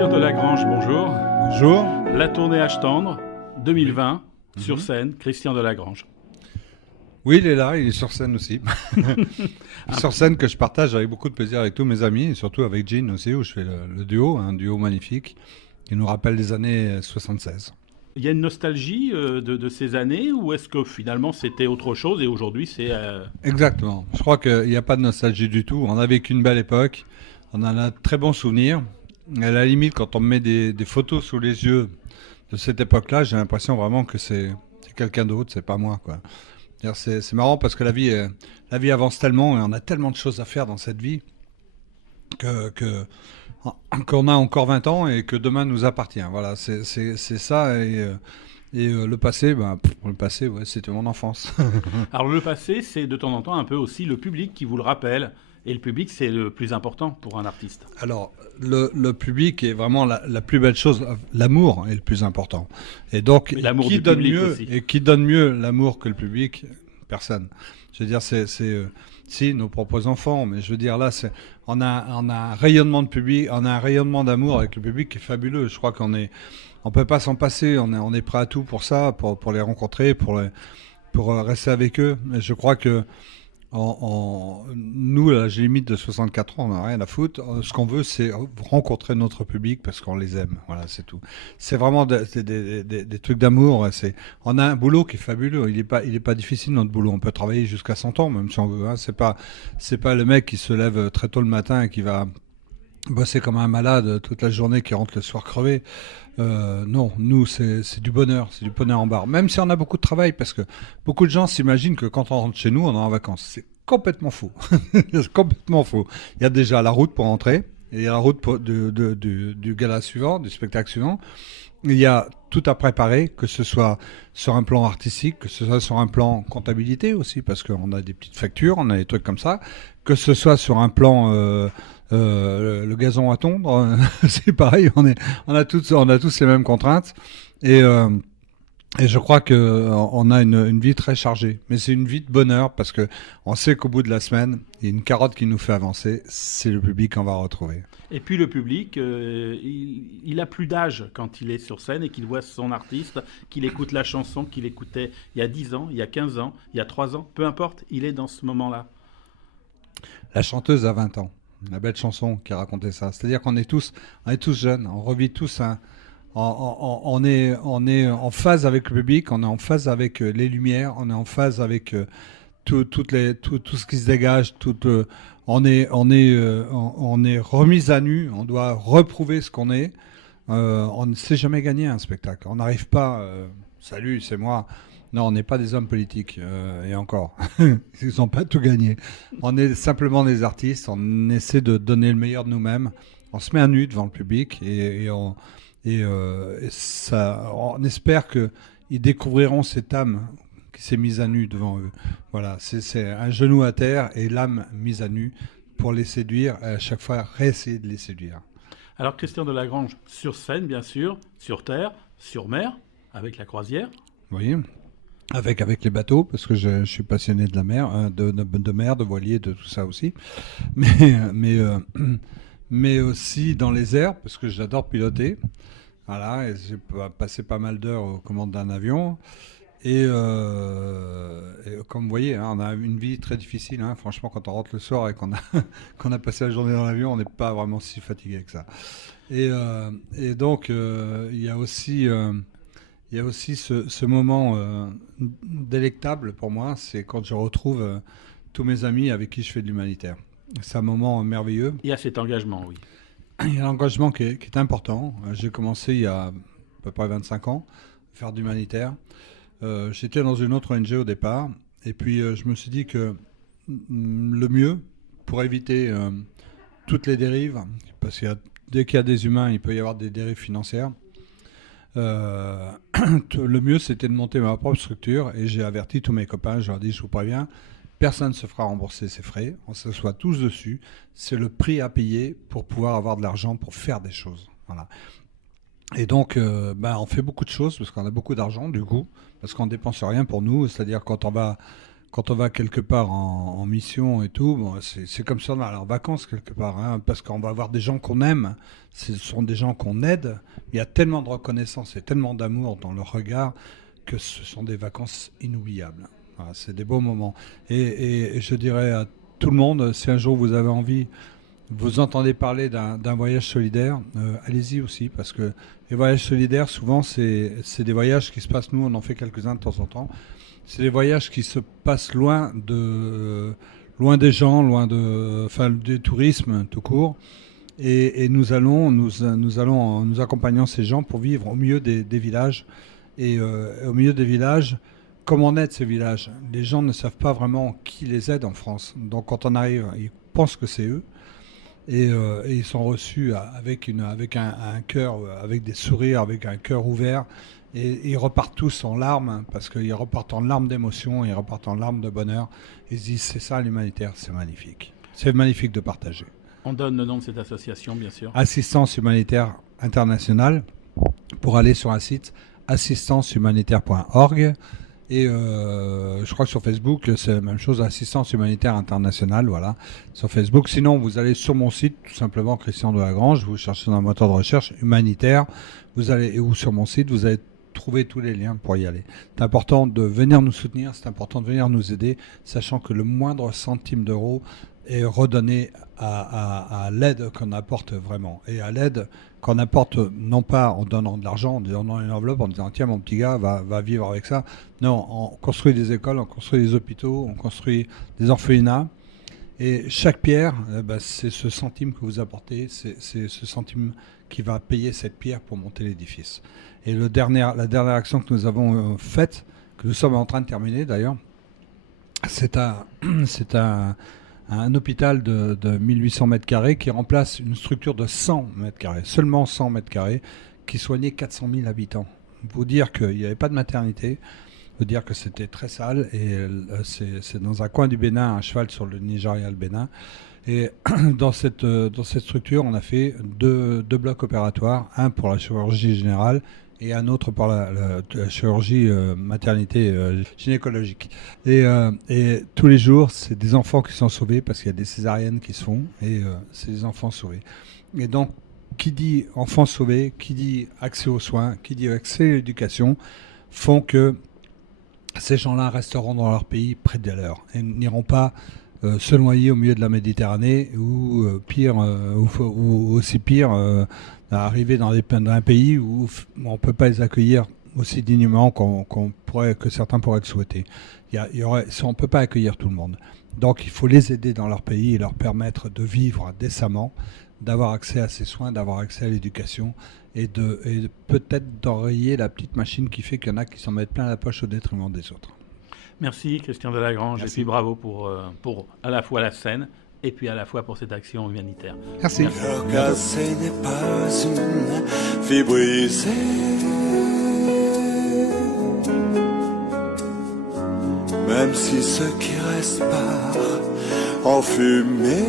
Christian Delagrange, bonjour. Bonjour. La tournée Âge tendre, 2020, sur scène, Christian Delagrange. Oui, il est là, il est sur scène aussi. Sur scène que je partage avec beaucoup de plaisir avec tous mes amis, et surtout avec Jean aussi, où je fais le duo, un duo magnifique, qui nous rappelle les années 76. Il y a une nostalgie de ces années, ou est-ce que finalement c'était autre chose et aujourd'hui c'est... Exactement. Je crois qu'il n'y a pas de nostalgie du tout. On a vécu une belle époque, on en a de très bons souvenirs. À la limite, quand on me met des photos sous les yeux de cette époque-là, j'ai l'impression vraiment que c'est quelqu'un d'autre, c'est pas moi, quoi. C'est marrant parce que la vie avance tellement et on a tellement de choses à faire dans cette vie qu'on a encore 20 ans et que demain nous appartient. Voilà, c'est ça. Le passé, le passé, ouais, c'était mon enfance. Alors le passé, c'est de temps en temps un peu aussi le public qui vous le rappelle. Et le public, c'est le plus important pour un artiste. Alors, le public est vraiment la plus belle chose. L'amour est le plus important. Et donc, qui donne mieux aussi. Et qui donne mieux l'amour que le public? Personne. Je veux dire, si nos propres enfants, mais je veux dire là, on a un rayonnement de public, on a un rayonnement d'amour avec le public qui est fabuleux. Je crois on peut pas s'en passer. On est prêt à tout pour ça, pour les rencontrer, pour rester avec eux. Et je crois que nous, à l'âge limite de 64 ans, on n'a rien à foutre. Ce qu'on veut, c'est rencontrer notre public parce qu'on les aime. Voilà, c'est tout. C'est vraiment des trucs d'amour. On a un boulot qui est fabuleux. Il est pas difficile, notre boulot. On peut travailler jusqu'à 100 ans, même si on veut. Hein. C'est pas le mec qui se lève très tôt le matin et qui va bosser comme un malade toute la journée, qui rentre le soir crevé. Non, nous, c'est du bonheur en barre. Même si on a beaucoup de travail, parce que beaucoup de gens s'imaginent que quand on rentre chez nous, on est en vacances. C'est complètement faux. C'est complètement faux. Il y a déjà la route pour rentrer, et il y a la route du gala suivant, du spectacle suivant. Il y a tout à préparer, que ce soit sur un plan artistique, que ce soit sur un plan comptabilité aussi, parce qu'on a des petites factures, on a des trucs comme ça, que ce soit sur un plan le gazon à tondre, c'est pareil, on a tous les mêmes contraintes, et je crois qu'on a une vie très chargée, mais c'est une vie de bonheur parce que on sait qu'au bout de la semaine, il y a une carotte qui nous fait avancer, c'est le public qu'on va retrouver. Et puis le public, il a plus d'âge quand il est sur scène et qu'il voit son artiste, qu'il écoute la chanson qu'il écoutait il y a 10 ans, il y a 15 ans, il y a 3 ans, peu importe, il est dans ce moment-là. La chanteuse a 20 ans, la belle chanson qui racontait ça. C'est-à-dire qu'on est tous jeunes, on revit tous on est en phase avec le public, on est en phase avec les lumières, on est en phase avec tout ce qui se dégage, on est remis à nu, on doit reprouver ce qu'on est. On ne sait jamais gagner un spectacle. On n'arrive pas, salut, c'est moi. Non, on n'est pas des hommes politiques, et encore, ils n'ont pas tout gagné. On est simplement des artistes, on essaie de donner le meilleur de nous-mêmes, on se met à nu devant le public et on espère qu'ils découvriront cette âme qui s'est mise à nu devant eux. Voilà, c'est un genou à terre et l'âme mise à nu pour les séduire, et à chaque fois réessayer de les séduire. Alors Christian Delagrange, sur scène bien sûr, sur terre, sur mer, avec la croisière. Oui, avec les bateaux, parce que je suis passionné de la mer, de mer, de voilier, de tout ça aussi. Mais aussi dans les airs, parce que j'adore piloter. Voilà, et j'ai passé pas mal d'heures aux commandes d'un avion. Et comme vous voyez, hein, on a une vie très difficile. Hein. Franchement, quand on rentre le soir et qu'on a passé la journée dans l'avion, on n'est pas vraiment si fatigué que ça. Et donc, il y a aussi ce moment délectable pour moi, c'est quand je retrouve tous mes amis avec qui je fais de l'humanitaire. C'est un moment merveilleux. Il y a cet engagement, oui. Il y a l'engagement qui est important. J'ai commencé il y a à peu près 25 ans à faire de l'humanitaire. J'étais dans une autre ONG au départ. Et puis je me suis dit que le mieux pour éviter toutes les dérives, parce que dès qu'il y a des humains, il peut y avoir des dérives financières. Le mieux, c'était de monter ma propre structure. Et j'ai averti tous mes copains. Je leur ai dit, je vous préviens, personne ne se fera rembourser ses frais. On s'assoit tous dessus. C'est le prix à payer pour pouvoir avoir de l'argent pour faire des choses. Voilà. Et donc, on fait beaucoup de choses parce qu'on a beaucoup d'argent, du coup, parce qu'on ne dépense rien pour nous. C'est-à-dire quand on va quand on va quelque part en mission et tout, bon, c'est comme ça, on va en vacances quelque part, hein, parce qu'on va voir des gens qu'on aime, ce sont des gens qu'on aide. Il y a tellement de reconnaissance et tellement d'amour dans leur regard que ce sont des vacances inoubliables. Voilà, c'est des beaux moments. Et je dirais à tout le monde, si un jour vous avez envie, vous entendez parler d'un voyage solidaire, allez-y aussi, parce que les voyages solidaires, souvent, c'est des voyages qui se passent, nous, on en fait quelques-uns de temps en temps, c'est des voyages qui se passent loin des gens, enfin, du tourisme tout court, et nous accompagnons ces gens pour vivre au milieu des villages, et au milieu des villages, comment on aide ces villages. Les gens ne savent pas vraiment qui les aide en France, donc quand on arrive, ils pensent que c'est eux. Et ils sont reçus avec un cœur, avec des sourires, avec un cœur ouvert. Et ils repartent tous en larmes, parce qu'ils repartent en larmes d'émotion, ils repartent en larmes de bonheur. Ils se disent, c'est ça l'humanitaire, c'est magnifique. C'est magnifique de partager. On donne le nom de cette association, bien sûr. Assistance humanitaire internationale, pour aller sur un site assistancehumanitaire.org. Et je crois que sur Facebook, c'est la même chose, Assistance Humanitaire Internationale, voilà, sur Facebook. Sinon, vous allez sur mon site, tout simplement, Christian Delagrange, vous cherchez dans un moteur de recherche humanitaire, ou sur mon site, vous allez trouver tous les liens pour y aller. C'est important de venir nous soutenir, c'est important de venir nous aider, sachant que le moindre centime d'euro est redonné à l'aide qu'on apporte vraiment. Et à l'aide qu'on apporte, non pas en donnant de l'argent, en donnant une enveloppe, en disant tiens, mon petit gars va vivre avec ça. Non, on construit des écoles, on construit des hôpitaux, on construit des orphelinats. Et chaque pierre, c'est ce centime que vous apportez, c'est ce centime qui va payer cette pierre pour monter l'édifice. Et la dernière action que nous avons faite, que nous sommes en train de terminer d'ailleurs, c'est un hôpital de 1800 mètres carrés qui remplace une structure de 100 mètres carrés, seulement 100 mètres carrés, qui soignait 400 000 habitants. Vous dire qu'il n'y avait pas de maternité, vous dire que c'était très sale, et c'est dans un coin du Bénin, à cheval sur le Nigeria et le Bénin. Et dans cette structure, on a fait deux blocs opératoires, un pour la chirurgie générale et un autre pour la chirurgie maternité gynécologique. Et tous les jours, c'est des enfants qui sont sauvés parce qu'il y a des césariennes qui se font, et c'est des enfants sauvés. Et donc, qui dit enfants sauvés, qui dit accès aux soins, qui dit accès à l'éducation, font que ces gens-là resteront dans leur pays près des leurs et n'iront pas se noyer au milieu de la Méditerranée ou aussi pire, arriver dans un pays où on ne peut pas les accueillir aussi dignement que certains pourraient le souhaiter. On ne peut pas accueillir tout le monde. Donc il faut les aider dans leur pays et leur permettre de vivre décemment, d'avoir accès à ces soins, d'avoir accès à l'éducation, et peut-être d'enrayer la petite machine qui fait qu'il y en a qui s'en mettent plein la poche au détriment des autres. Merci Christian Delagrange, Merci. et puis bravo pour à la fois la scène et puis à la fois pour cette action humanitaire. Merci. Le cœur cassé n'est pas une vie brisée. Même si ce qui reste part en fumée.